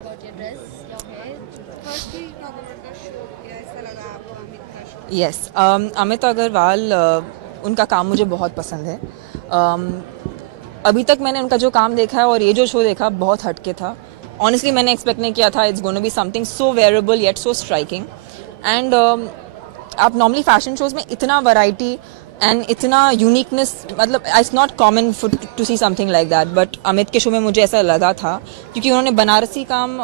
About your dress, your hair. Firstly, talk about the show. कैसा लगा आपको अमित का शो? यस अमित अग्रवाल उनका काम मुझे बहुत पसंद है. अभी तक मैंने उनका जो काम देखा है और ये जो शो देखा बहुत हटके था. ऑनेस्टली मैंने एक्सपेक्ट नहीं किया था it's gonna be something so wearable yet so striking. And आप नॉर्मली फैशन शोज में इतना वैरायटी एंड इतना यूनिकनेस, मतलब it's not common for to see something like that. But Amit के शो में मुझे ऐसा लगा था क्योंकि उन्होंने बनारसी काम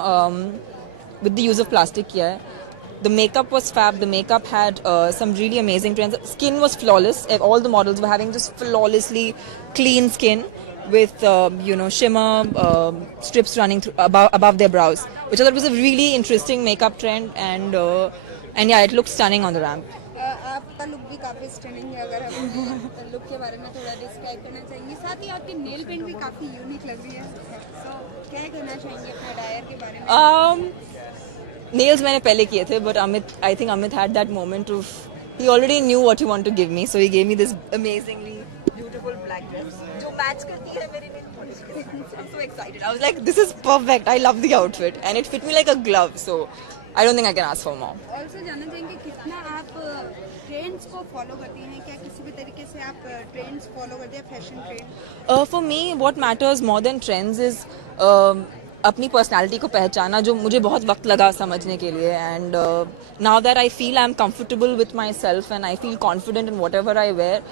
with the use of plastic किया है. The makeup was fab. The makeup had some really amazing trends. Skin was flawless. All the models were having just flawlessly clean skin with shimmer strips running through above their brows, which I thought was a really interesting makeup trend. And yeah, it looked stunning on the ramp. आपका look भी काफी stunning है. अगर हम look के बारे में थोड़ा डिस्क्राइब करना चाहेंगे. साथ ही आपकी नेल पेंट भी काफी यूनिक लग रही है. सो क्या कहना चाहेंगे अपने डायर के बारे में? Nails मैंने पहले किए थे, but I think Amit had that moment of he already knew what he wanted to give me, so he gave me this amazingly beautiful black dress जो match करती है मेरी nail polish के साथ. I'm so excited. I was like, this is perfect. I love the outfit and it fit me like a glove. So I don't think I can ask for more. Also जानना चाहेंगे कितना आप trends को follow करती हैं. क्या किसी भी तरीके से आप ट्रेंड्स फॉलो करती हैं, fashion trend? For me, what matters more than trends is अपनी पर्सनालिटी को पहचाना, जो मुझे बहुत वक्त लगा समझने के लिए. And now that I feel I am comfortable with myself and I feel confident in whatever I wear,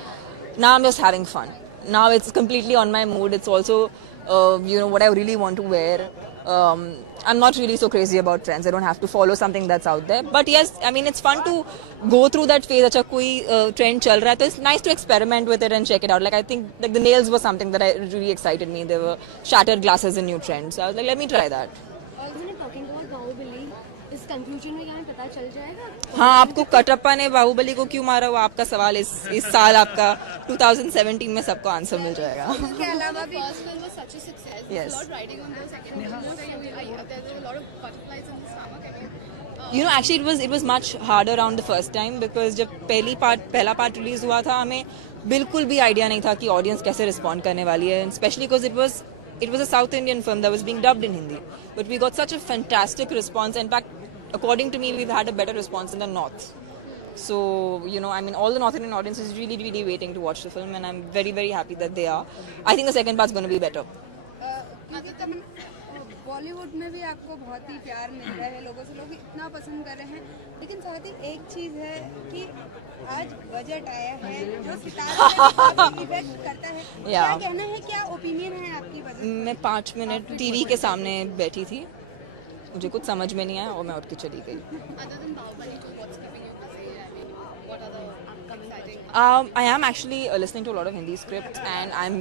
now I am just having fun. Now it's completely on my mood. It's also what I really want to wear. I'm not really so crazy about trends. I don't have to follow something that's out there. But yes, I mean, it's fun to go through that phase. अच्छा कोई trend चल रहा है तो it's nice to experiment with it and check it out. Like I think like the nails was something that really excited me. There were shattered glasses and new trends. So I was like, let me try that. Also, talking about Bahubali, इस conclusion में क्या हमें पता चल जाएगा? हाँ, आपको कटप्पा ने बाहुबली को क्यों मारा, वो आपका सवाल इस साल आपका 2017 में सबको आंसर मिल जाएगा. इसके अलावा भी First film was such a success. Yes. There's a lot riding on the second film. There's a lot of butterflies in the stomach. I mean, You know, actually it was much harder around the first time because जब पहला part release हुआ था हमें बिल्कुल भी idea नहीं था कि ऑडियंस कैसे रिस्पॉन्ड करने वाली है. Specially because it was a South Indian film that was being dubbed in Hindi, but we got such a fantastic response. In fact, according to me, we've had a better response in the North. So I mean, all the North Indian audience is really, really waiting to watch the film, and I'm very, very happy that they are. I think the second part's going to be better. Bollywood में भी आपको बहुत ही प्यार मिल रहा है लोगों से, लोग इतना पसंद कर रहे हैं. लेकिन साथ ही एक चीज है कि आज बजट आया है जो सितारे इफेक्ट करता है. क्या कहना है, क्या ओपिनियन है आपकी बजट? मैं 5 मिनट टीवी के सामने बैठी थी, मुझे कुछ समझ में नहीं आया और मैं उठ के चली गई. other than Bahubali 2, what's keeping you busy? I mean, what are the upcoming exciting? I am actually listening to a lot of Hindi scripts, and I'm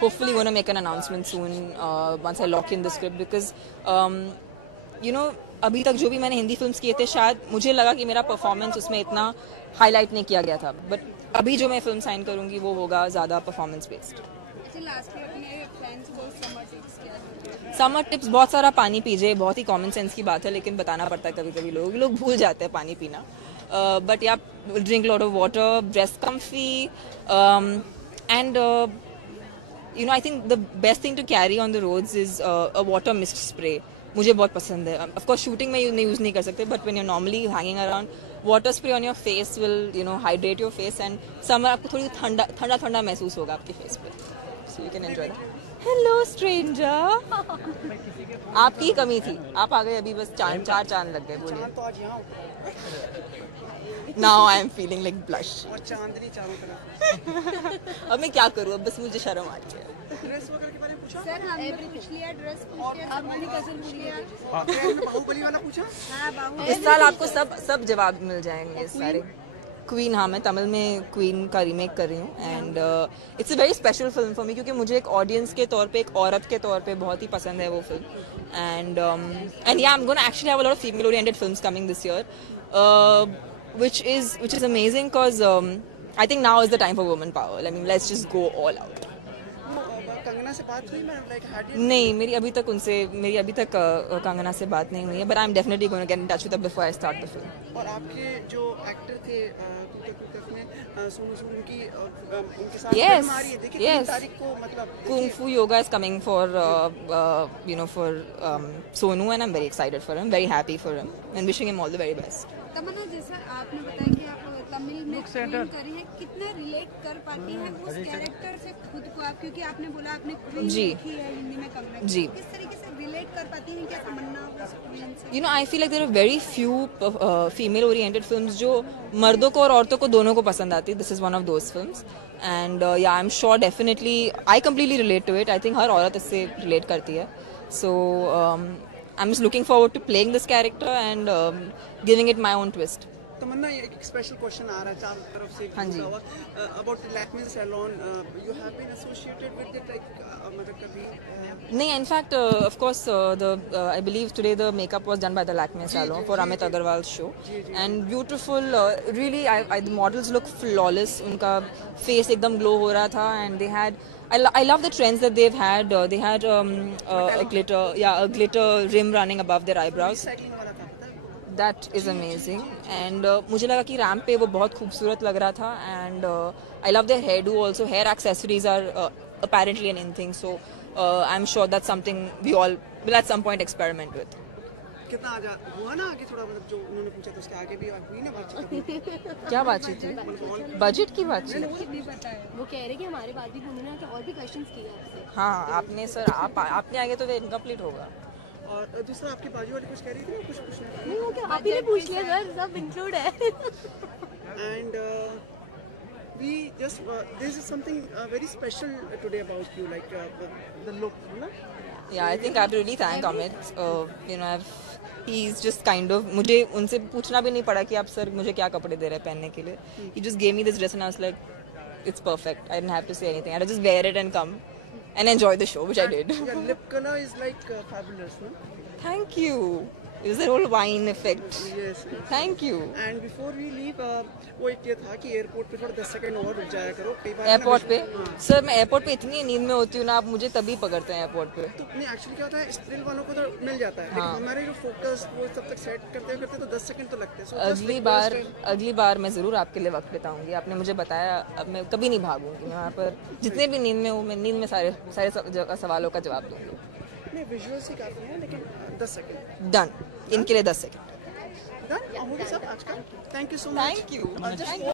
hopefully going to make an announcement soon once I lock in the script because अभी तक जो भी मैंने Hindi films किए थे शायद मुझे लगा कि मेरा परफॉर्मेंस उसमें इतना हाईलाइट नहीं किया गया था. बट अभी जो मैं फिल्म साइन करूँगी वो होगा ज़्यादा परफॉर्मेंस बेस्ड. लास्टली अपने फ्रेंड्स को समर टिप्स क्या देंगे? समर टिप्स बहुत सारा पानी पीजिए. बहुत ही कॉमन सेंस की बात है लेकिन बताना पड़ता है कभी कभी. लोग भूल जाते हैं पानी पीना. बट या drink lot of water, dress comfy, and I think the best thing to carry on the roads is a water mist spray. मुझे बहुत पसंद है. Of course shooting में यूज़ नहीं कर सकते, but when you're normally hanging around, water spray on your face will hydrate your face, and summer आपको थोड़ी ठंडा महसूस होगा आपके face पे. So you can enjoy that. Hello stranger. आपकी कमी थी, आप आ गए अभी बस 4 चांद लग गए. बोलिए. Now I am feeling like blush. और चांदनी चारों तरफ. अब मैं क्या करूँ, अब बस मुझे शर्म आ रही है. ड्रेस वगैरह के बारे में पूछा? सर हमने पूछ लिया, ड्रेस पूछ लिया, समर कजन पूछ लिया. ट्रेन में बाहुबली वाला पूछा? हाँ, बाहुबली. इस साल आपको सब जवाब मिल जाएंगे सारे. क्वीन, हाँ मैं तमिल में क्वीन का रीमेक कर रही हूँ. And it's a very special film for me क्योंकि मुझे एक ऑडियंस के तौर पे, एक औरत के तौर पे बहुत ही पसंद है वो film. And yeah, I'm going to actually have a lot of female oriented films coming this year, which is amazing because I think now is the time for woman power. I mean, let's just go all out. Kangana Kangana से बात हुई ma'am, like had नहीं, मेरी अभी तक कंगना से बात नहीं हुई है, but I am definitely going to get in touch with her before I start the film. और आपके जो एक्टर थे कुतक में सोनू सूद, उनके साथ Yes, फिल्म आ रही है, देखिए yes. 3 तारीख को, मतलब Kung Fu Yoga is coming for Sonu, and I'm very excited for him, very happy for him, and wishing him all the very best. तमन्ना, जैसा आपने बताया कि आप तमिल में फिल्म करी है, कितना रिलेट कर पाती है उस कैरेक्टर से खुद को आप, क्योंकि आपने बोला आपने क्वीन जी। देखी है हिंदी में कंगना, जी। किस तरीके से रिलेट कर पाती हैं क्या तमन्ना उस क्वीन से? You know, I feel like there are very few female-oriented films जो मर्दों को और औरतों को दोनों को पसंद आती. This is one of those films, and yeah, I'm sure definitely I completely relate to it. I think हर औरत इससे relate करती है. So I'm just looking forward to playing this character and giving it my own twist. तमन्ना, एक special question आ रहा है चारों तरफ से हाँ जी। About Lakme salon, you have been associated with it, like मतलब कभी नहीं, in fact, of course, I believe today the makeup was done by the Lakme salon for Amit Agarwal's show, and beautiful. Really, the models look flawless. उनका face एकदम glow हो रहा था, and they had. I love the trends that they've had. They had a glitter rim running above their eyebrows. Cycling वाला था, पता है? That is amazing, and मुझे लगा कि रैम्प पे वो बहुत खूबसूरत लग रहा था, and I love their hairdo also. Hair accessories are apparently an in thing, so I'm sure that's something we all will at some point experiment with. कितना हुआ ना आगे थोड़ा, मतलब जो उन्होंने पूछा था उसके आगे भी हुई ना बातचीत? क्या बातचीत थी? बजट की बातचीत? नहीं पता है। वो कह रहे कि हमारे बाद भी उन्होंने तो और भी क्वेश्चंस किए आपसे। हाँ, आपने सर आपने आगे तो वो इनकम्प्लीट होगा. और दूसरा आपकी बाजू वाली कुछ कह रही थी ना, कुछ पूछना नहीं, वो क्या आप ही ने पूछ लिया सर, सब इंक्लूड है। and we just this is something very special today about you, like the look, you know? Yeah, I think I have to really thank Amit. He's just kind of, मुझे उनसे पूछना भी नहीं पड़ा कि आप सर मुझे क्या कपड़े दे रहे हैं पहनने के लिए. He just gave me this dress and I was like, it's perfect. I didn't have to say anything. I had to just wear it and come and enjoy the show, which I did. Your lip color is like fabulous, no? Thank you. It was the whole wine effect. Yes, yes. Thank you. And before we leave, वो एक ये था कि airport पे थोड़ा 10 second और रुक जाया करो. कई बार एयरपोर्ट पे सर, मैं एयरपोर्ट पे इतनी नींद में होती हूँ ना, आप मुझे तभी पकड़ते हैं एयरपोर्ट पे. तो नहीं, एक्चुअली क्या होता है, स्टिल वालों को तो मिल जाता है, लेकिन हमारे जो फोकस वो तब तक सेट करते तो 10 सेकंड तो लगते हैं. So just अगली बार मैं ज़रूर आपके लिए वक्त बिताऊंगी. आपने मुझे बताया, अब मैं कभी नहीं भागूंगी. मैं वहाँ पर जितने भी नींद में हूँ, मैं नींद में सारे सवालों का जवाब दूंगी. नहीं, विजुअल्स ही काफी हैं, लेकिन 10 सेकंड डन. इनके लिए 10 सेकंड. डन. हो गया सब आज का. Thank you so much. Thank you.